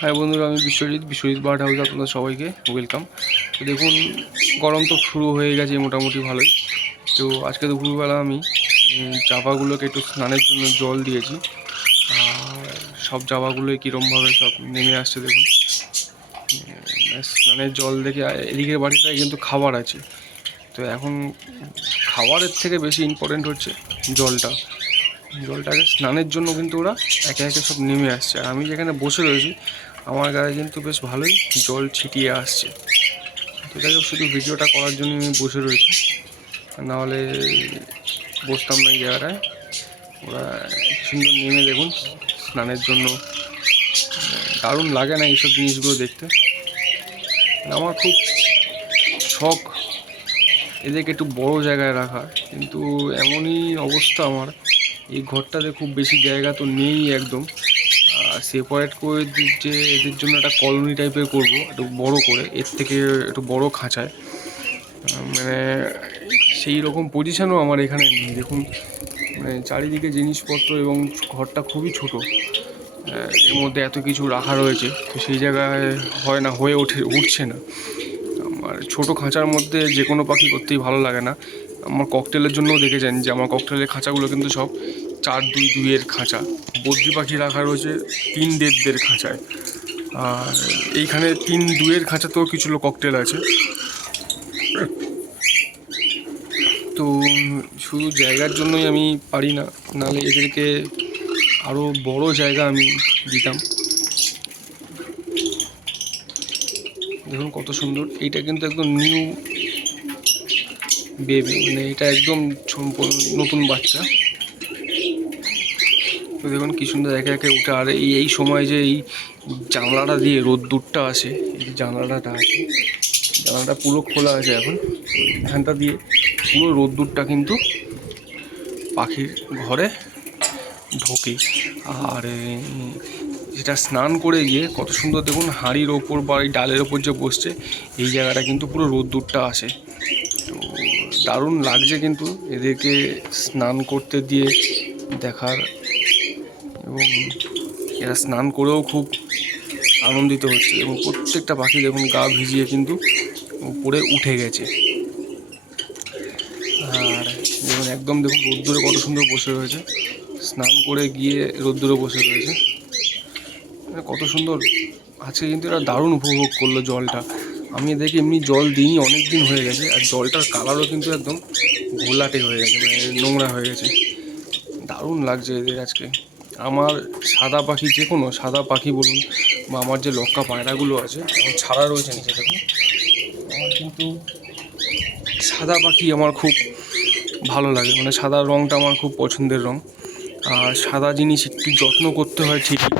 High বন্ধুরা, আমি Biswajit bird হাউসে আপনাদের সবাইকে ওয়েলকাম। তো দেখুন, গরম তো শুরু হয়ে গেছে মোটামুটি ভালোই। তো আজকে দুপুরবেলা আমি চাপাগুলোকে একটু স্নানের জন্য জল দিয়েছি। আর সব চাপাগুলোই কীরমভাবে সব নেমে আসছে দেখুন। স্নানের জল দেখে এদিকের বাড়িটায় কিন্তু খাবার আছে। তো এখন খাবারের থেকে বেশি ইম্পর্টেন্ট হচ্ছে জলটাকে স্নানের জন্য কিন্তু ওরা একে একে সব নেমে আসছে। আর আমি যেখানে বসে রয়েছি আমার গায়ে কিন্তু বেশ ভালোই জল ছিটিয়ে আসছে। তো যাই হোক, শুধু ভিডিওটা করার জন্য আমি বসে রয়েছি, নাহলে বসতাম না এই জায়গাটায়। ওরা সুন্দর নেমে দেখুন স্নানের জন্য। দারুণ লাগে না এইসব জিনিসগুলো দেখতে? আমার খুব শখ এদেরকে একটু বড় জায়গায় রাখা, কিন্তু এমনই অবস্থা আমার এই ঘরটাতে খুব বেশি জায়গা তো নেই একদম। সেপারেট করে যে এদের জন্য একটা কলোনি টাইপের করব, একটু বড় করে, এর থেকে একটু বড় খাঁচায়। মানে সেই রকম পজিশানও আমার এখানে নেই দেখুন। মানে চারিদিকে জিনিসপত্র এবং ঘরটা খুবই ছোট, এর মধ্যে এত কিছু রাখা রয়েছে, তো সেই জায়গায় উঠছে না। আমার ছোটো খাঁচার মধ্যে যে কোনো পাখি করতেই ভালো লাগে না। আমার ককটেলের জন্যও দেখেছেন যে আমার ককটেলের খাঁচাগুলো কিন্তু সব 4-2-2-এর খাঁচা। বদ্রি পাখি রাখা রয়েছে 3-1.5-এর খাঁচায়। আর এইখানে 3-2-এর খাঁচাতেও কিছু ককটেল আছে। তো শুধু জায়গার জন্যই আমি পারি না, নাহলে এদেরকে আরও বড় জায়গা আমি দিতাম। দেখুন কত সুন্দর, এইটা কিন্তু একদম নিউ বেবি, মানে এটা একদম নতুন বাচ্চা। তো দেখুন কী সুন্দর একে একে উঠে। আর এই সময় যে এই জানলাটা দিয়ে রোদ্দুরটা আসে, এই জানলাটা আছে, জানলাটা পুরো খোলা আছে এখন, এখানটা দিয়ে পুরো রোদ্দুরটা কিন্তু পাখির ঘরে ঢোকে। আর যেটা স্নান করে গিয়ে কত সুন্দর দেখুন, হাঁড়ির ওপর বা এই ডালের ওপর যে বসছে, এই জায়গাটা কিন্তু পুরো রোদ্দুরটা আসে। তো দারুণ লাগছে কিন্তু এদেরকে স্নান করতে দিয়ে দেখার, এবং এরা স্নান করেও খুব আনন্দিত হচ্ছে। এবং প্রত্যেকটা পাখি দেখুন গা ভিজিয়ে কিন্তু উপরে উঠে গেছে। আর দেখুন একদম দেখুন রোদ্দুরে কত সুন্দর বসে রয়েছে, স্নান করে গিয়ে রোদ্দুরে বসে রয়েছে, কত সুন্দর আজকে কিন্তু এরা দারুণ উপভোগ করলো জলটা। আমি এদেরকে এমনি জল দিইনি, অনেক দিন হয়ে গেছে। আর জলটার কালারও কিন্তু একদম ঘোলাটে হয়ে গেছে, মানে নোংরা হয়ে গেছে। দারুণ লাগছে এদের আজকে। আমার সাদা পাখি, যে কোনো সাদা পাখি বলুন বা আমার যে লক্কা পায়রাগুলো আছে এখন ছাড়া রয়েছে নিচে দেখুন, আমার কিন্তু সাদা পাখি আমার খুব ভালো লাগে। মানে সাদা রঙটা আমার খুব পছন্দের রঙ। আর সাদা জিনিস একটু যত্ন করতে হয় ঠিকই,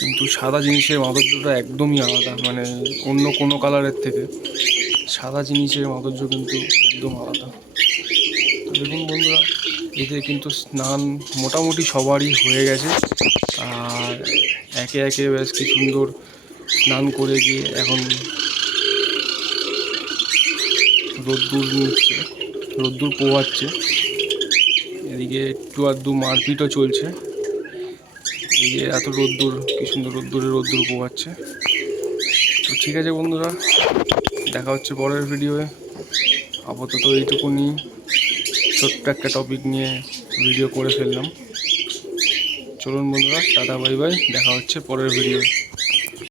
কিন্তু সাদা জিনিসের মাধুর্যটা একদমই আলাদা। মানে অন্য কোনো কালারের থেকে সাদা জিনিসের মাধুর্য কিন্তু একদম আলাদা। তো দেখুন বন্ধুরা, এদের কিন্তু স্নান মোটামুটি সবারই হয়ে গেছে। আর একে একে বেশ কি সুন্দর স্নান করে গিয়ে এখন রোদ্দুর পোহাচ্ছে। এদিকে একটু আধটু মারপিটও চলছে। এই যে এত রোদ্দুর, কি সুন্দর রোদ্দুর পোহাচ্ছে। তো ঠিক আছে বন্ধুরা, দেখা হচ্ছে পরের ভিডিওয়ে। আপাতত এইটুকুনি ছোট্ট একটা টপিক নিয়ে ভিডিও করে ফেললাম। চলুন বন্ধুরা, টাটা বাই বাই, দেখা হচ্ছে পরের ভিডিও।